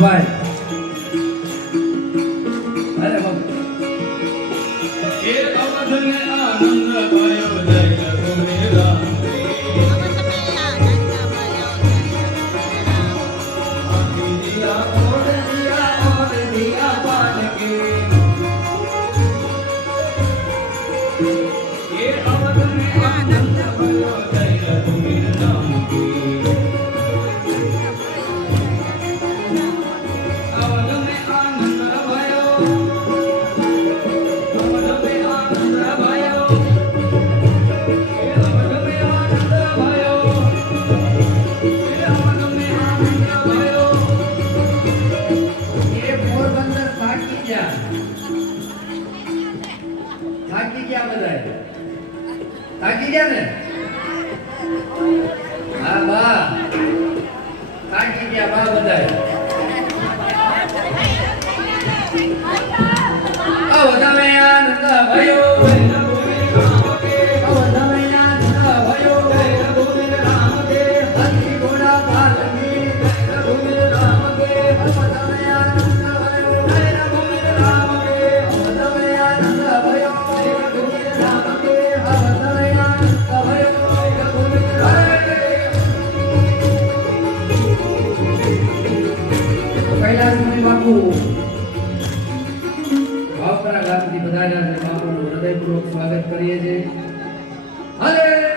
ભાઈ અરે બાબુ એ અવધને આનંદ ભયો જય રઘુવીરા થાકી ગયા બધા થાકી ગયા ને હા બા થાકી ગયા બા બધા અવધમે આનંદ ભયો ભાવપરા ગામથી પધાર્યા છે બાપુનું હૃદયપૂર્વક સ્વાગત કરીએ છીએ હલે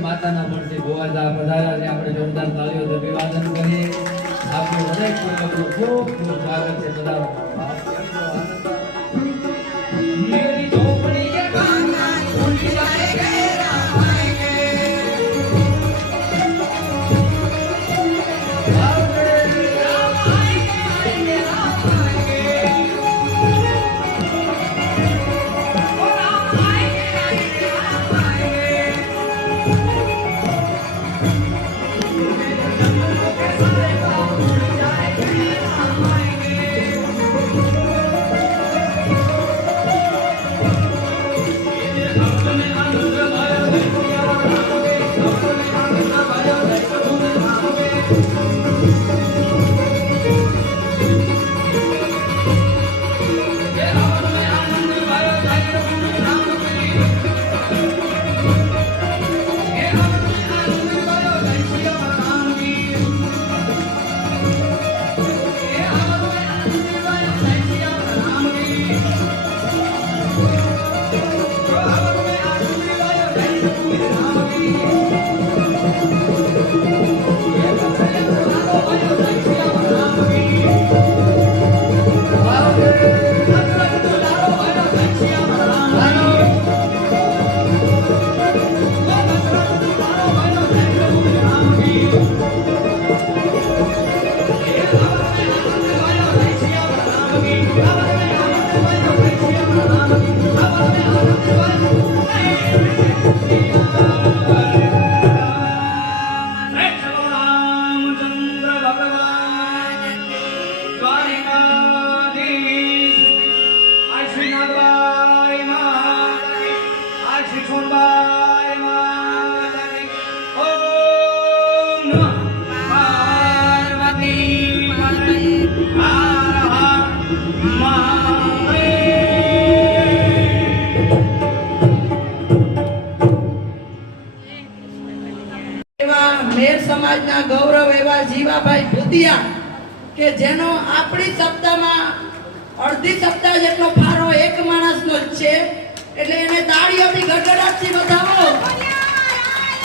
માતાના મળતી ભોવાદા પધાર્યા છે આપણે જોરદાર તાળીઓથી અભિવાદન કરીએ આપનું હૃદયપૂર્વક ખૂબ ખૂબ સ્વાગત છે પધારો મેરી ઝોપડી કે કાના ભૂલી જાય ભાઈ ભૂતિયા કે જેનો આપણી સપ્તાહમાં અડધી સપ્તાહ જેટલો ફાળો એક માણસનો જ છે, એટલે એને તાળીઓથી ગડગડાટથી વધાવો.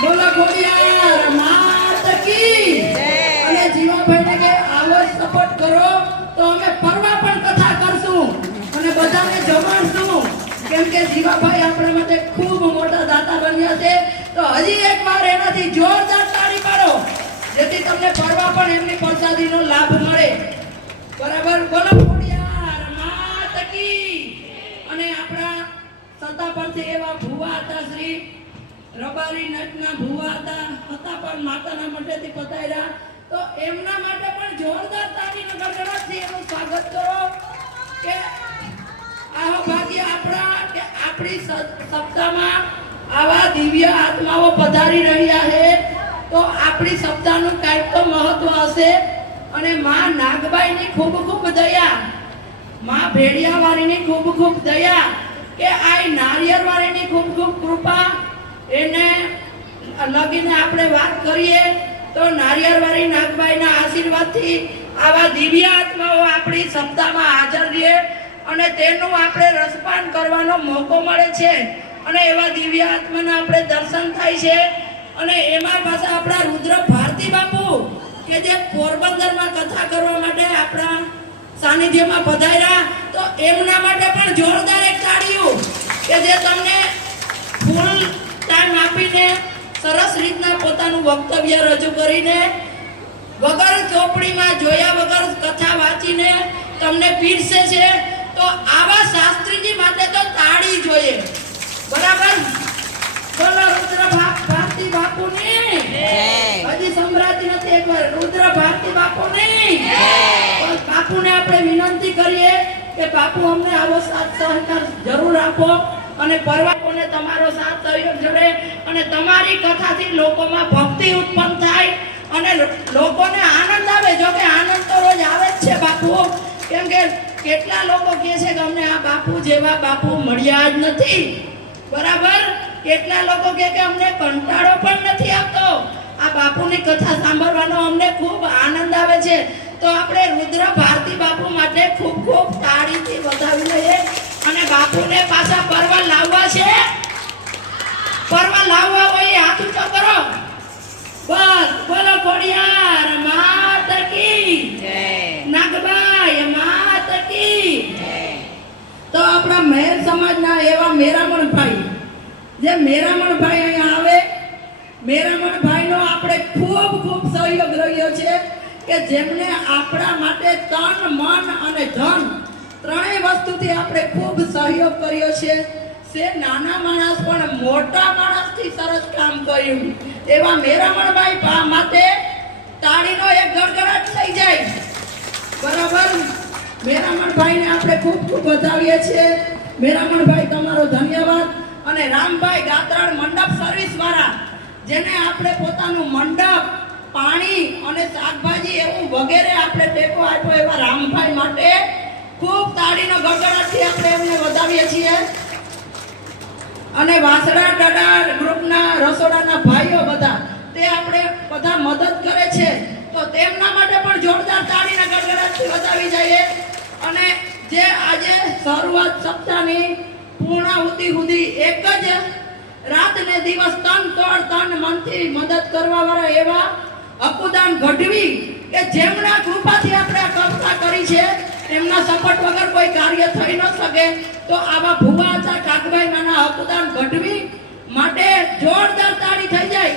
બોલો ખોડિયાર માત કી જય. અને જીવાભાઈને કે આવો સપોર્ટ કરો તો અમે પરવા પણ કથા કરશું અને બધાને જમાડશું, કેમ કે જીવાભાઈ આપણા માટે ખૂબ મોટા દાતા બન્યા છે. તો હજી એકવાર એનાથી જોરદાર તાળી પાડો, જેથી તમને પરવા પણ એમની પ્રસાદીનો લાભ મળે. બરાબર? બોલો ખોડિયાર માત કી. અને આપણા સત્તા પરથી એવા ભુવા હતા, શ્રી રબારી નાચના ભુવા હતા પણ માતાના મઢેથી પધાર્યા, તો એમના માટે પણ જોરદાર તાળીનો ગડગડાટથી એનું સ્વાગત કરો કે આવો ભાગ્ય આપણા કે આપણી સપ્તાહમાં આવા દિવ્ય આત્માઓ પધારી રહ્યા છે. તો આપણી સપ્તાહનું કાંઈક તો મહત્વ હશે. અને માં નાગબાઈની ખૂબ ખૂબ દયા, માં ભેડિયાવાળીની ખૂબ ખૂબ દયા, કે આ નારિયેળવાળીની ખૂબ ખૂબ કૃપા, એને લગીને આપણે વાત કરીએ તો નારિયેળવાળી નાગબાઈના આશીર્વાદથી આવા દિવ્ય આત્માઓ આપણી સપ્તાહમાં હાજર રહે અને તેનું આપણે રસપાન કરવાનો મોકો મળે છે. અને એવા દિવ્ય આત્માના આપણે દર્શન થાય છે. અને એમાં પાછા આપણા રુદ્ર ભારતી બાપુ કે જે પોરબંદરમાં કથા કરવા માટે આપણા સાનિધ્યમાં પધાર્યા, તો એમના માટે પણ જોરદાર એક તાળીઓ, કે જે તમને ફૂલ ટાઈમ આપીને સરસ રીતના પોતાનું વક્તવ્ય રજૂ કરીને વગર ચોપડીમાં જોયા વગર કથા વાંચીને તમને પીરસે છે. તો આવા શાસ્ત્રીજી માટે તો તાળી જોઈએ. બરાબર? બોલો રુદ્ર ભારતી બાપુની જય. હજી સંભળાતી નથી, એકવાર રુદ્ર ભારતી બાપુની જય. બાપુને આપણે વિનંતી કરીએ કે બાપુ અમને આવો સાથ સહકાર જરૂર આપો અને પરવાકોને તમારો સાથ સહયોગ જોડે અને તમારી કથાથી લોકોમાં ભક્તિ ઉત્પન્ન થાય અને લોકોને આનંદ આવે. જો કે આનંદ તો રોજ આવે જ છે બાપુ, કેમ કે કેટલા લોકો કહે છે કે અમને આ બાપુ જેવા બાપુ મળ્યા જ નથી. બરાબર? કેટલા લોકો કહે કે અમને કંટાળો પણ નથી આવતો, આ બાપુની કથા સાંભળવાનો અમને ખૂબ આનંદ આવે છે. તો આપણે રુદ્ર ભારતી બાપુ માટે ખૂબ ખૂબ તાળીથી વધાવી લઈએ. અને બાપુને પાછા પરવા લાવવા છે, પરવા લાવવા હોય હાથ ઊંચો કરો. બસ બોલો ખોડિયાર માત કી જય, નાગબાઈ માત કી જય. તો આપણા મહેર સમાજના એવા મેરામણભાઈ, જે મેરામણભાઈ અહીંયા આવે, મેરામણભાઈનો આપણે ખૂબ ખૂબ સહયોગ રહ્યો છે, કે જેમને આપણા માટે તન મન અને ધન ત્રણેય વસ્તુથી આપણે ખૂબ સહયોગ કર્યો છે. નાના માણસ પણ મોટા માણસથી સરસ કામ કર્યું. એવા મેરામણભાઈ માટે તાળીનો એક ગડગડાટ થઈ જાય. બરાબર? મેરામણભાઈને આપણે ખૂબ ખૂબ વધાવીએ છીએ. મેરામણભાઈ તમારો ધન્યવાદ. અને રામભાઈ ગાત્રાળ મંડપ સર્વિસ વાળા, જેને આપણે પોતાનું મંડપ, પાણી અને શાકભાજી એવું વગેરે આપણે ટેકો આપ્યો, એવા રામભાઈ માટે ખૂબ તાળીનો ગડગડાટથી આપણે એમને વધાવીએ છીએ. અને વાસડા ટડા ગ્રુપના રસોડાના ભાઈઓ બધા, તે આપણે બધા મદદ કરે છે, તો તેમના માટે પણ જોરદાર તાળીના ગડગડાટથી વધાવી જઈએ. અને જે આજે શરૂઆત સપ્તાહની પૂર્ણાહુતિ સુધી એક જ રાત ને દિવસ તન મનથી મદદ કરવા વાળા એવા અકુદાન ગઢવી, કે જેમના કૃપાથી આપણે આ કથા કરી છે, એમના સપોર્ટ વગર કોઈ કાર્ય થઈ ન શકે. તો આવા ભુવા હતા કાકભાઈ નાના અકુદાન ગઢવી માટે જોરદાર તાળી થઈ જાય.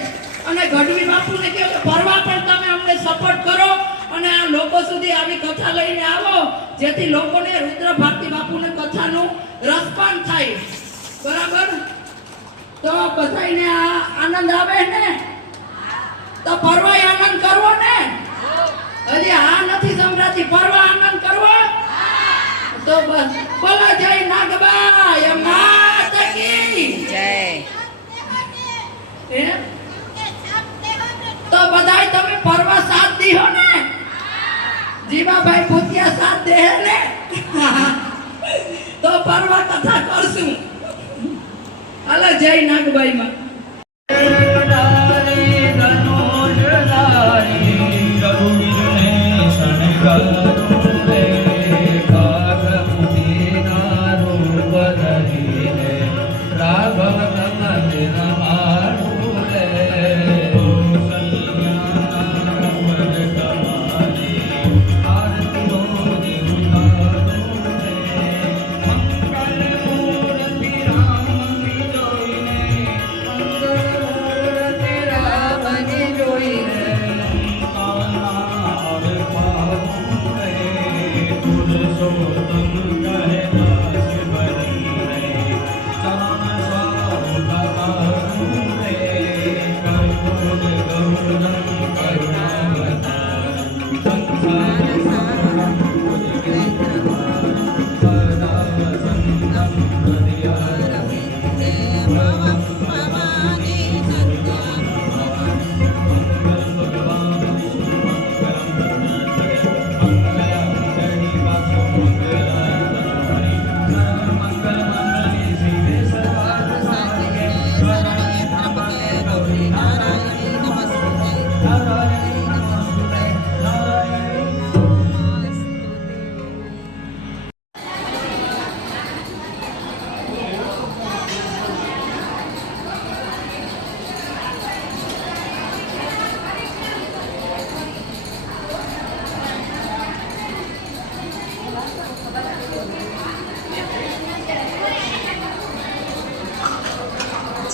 અને ગઢવી બાપુને કહ્યું કે ફરવા પણ તમે અમને સપોર્ટ કરો અને આ લોકો સુધી આવી કથા લઈને આવો, જેથી લોકોને રુદ્ર ભારતી બાપુને કથાનું રસપાન થાય. બરાબર? તો બધાને આ આનંદ આવે ને, તો ફરવાય આનંદ કરવો ને. હજી આ નથી સંભળાતી, ફરવા આનંદ કરવો. તો બસ બોલો જય નાગબાઈ માત કી જય. તો બધાય તમે ફરવા સાથ દીહો ને. જીવાભાઈ ભૂતિયા સાથ દે ને, તો ફરવા કથા કરશું. હાલો જય નાગબાઈ માં. ધનુષ ધારી રે કાઠ મુનિના રૂપ ધરીને રાઘવ મંદિર મારું રે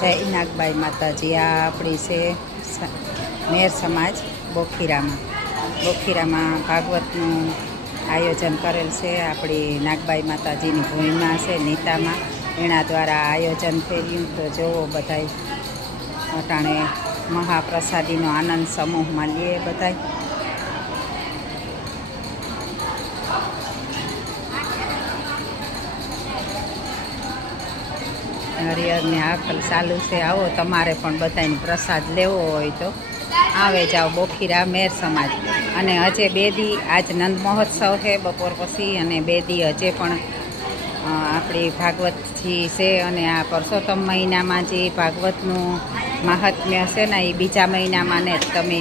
જય નાગબાઈ માતાજી. આ આપણી છે મેર સમાજ બોખીરામાં ભાગવતનું આયોજન કરેલ છે. આપણી નાગબાઈ માતાજીની ભૂમિમાં છે નીતામાં, એના દ્વારા આયોજન થયેલું. તો જોવો બધાય અટાણે મહાપ્રસાદીનો આનંદ સમૂહમાં લઈએ બધાય. હરિહરને આખલ ચાલુ છે. આવો તમારે પણ બધાને પ્રસાદ લેવો હોય તો આવે જાઓ બોખીરા મેર સમાજ. અને હજે 2 દી આજ નંદ મહોત્સવ છે બપોર પછી, અને 2 દી હજે પણ આપણી ભાગવતજી છે. અને આ પરસોત્તમ મહિનામાં જે ભાગવતનું મહાત્મ્ય છે ને એ બીજા મહિનામાં ને તમે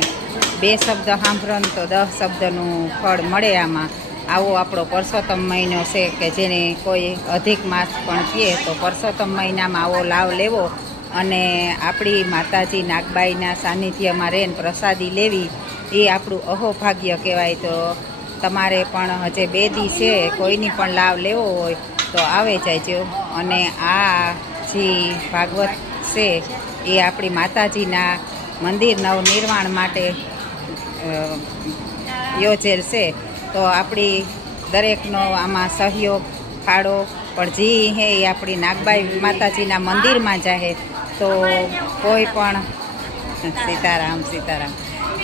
2 શબ્દ સાંભળો ને તો 10 શબ્દનું ફળ મળે. આમાં આવો આપણો પરસોત્તમ મહિનો છે કે જેને કોઈ અધિક માસ પણ કહે, તો પરસોત્તમ મહિનામાં આવો લાભ લેવો અને આપણી માતાજી નાગબાઈના સાનિધ્યમાં રહીને પ્રસાદી લેવી એ આપણું અહોભાગ્ય કહેવાય. તો તમારે પણ હજે 2 દી છે, કોઈની પણ લાભ લેવો હોય તો આવે જાયજો. અને આ જે ભાગવત છે એ આપણી માતાજીના મંદિર નવનિર્માણ માટે યોજેલ છે. તો આપણી દરેકનો આમાં સહયોગ ફાળો પણ જે હે એ આપણી નાગબાઈ માતાજીના મંદિરમાં જાય. તો કોઈ પણ સીતારામ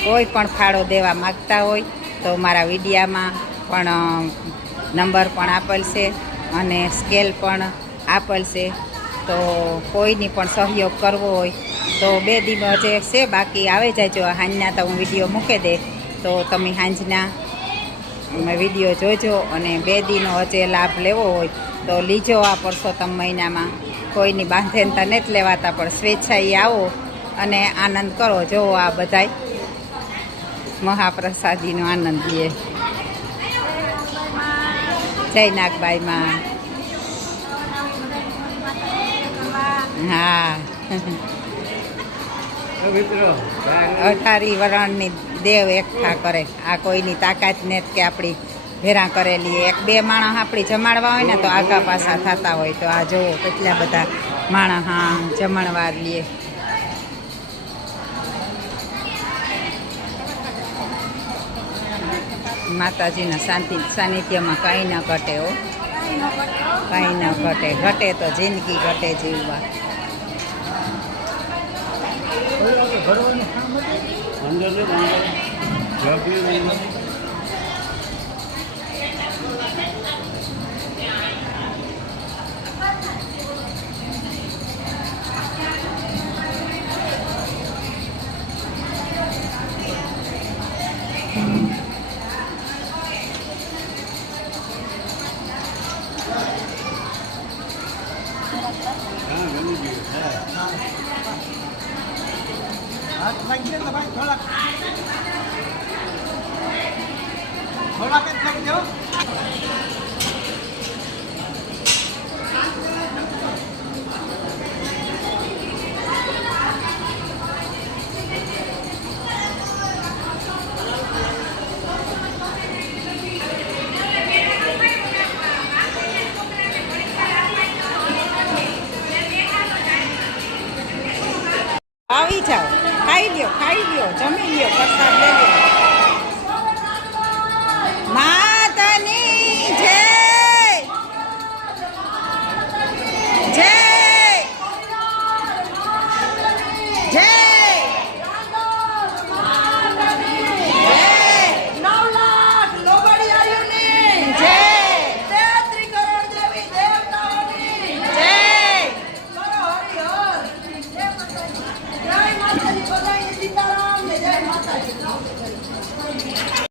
કોઈ પણ ફાળો દેવા માગતા હોય તો મારા વિડીયામાં પણ નંબર પણ આપેલ છે અને સ્કેલ પણ આપેલ છે. તો કોઈની પણ સહયોગ કરવો હોય તો 2 દિવસ જે છે બાકી આવે જાય. સાંજના તો હું વિડીયો મૂકી દે તો તમે સાંજના વિડીયો જોજો. અને 2 દીનો હજે લાભ લેવો હોય તો લીજો. આ પરસોત્તમ મહિનામાં કોઈની બાંધેનતા નથી લેવાતા, પણ સ્વેચ્છાએ આવો અને આનંદ કરો. જોવો આ બધાય મહાપ્રસાદીનો આનંદ લે. જય નાગબાઈમાં. હા 18 વરણની દેવ એકઠા કરે. આ કોઈની તાકાત નથી કે આપણી ભેરા કરેલી. 1-2 માણસ આપણી જમાડવા હોય ને તો આગા પાછા થતા હોય. તો આ જોવો કેટલા બધા માણસ હા જમણવાર લે. માતાજીના સાનિધ્યમાં કંઈ ન ઘટે હો, કંઈ ન ઘટે. ઘટે તો જિંદગી ઘટે જીવવા. થોડાક જ લખજો.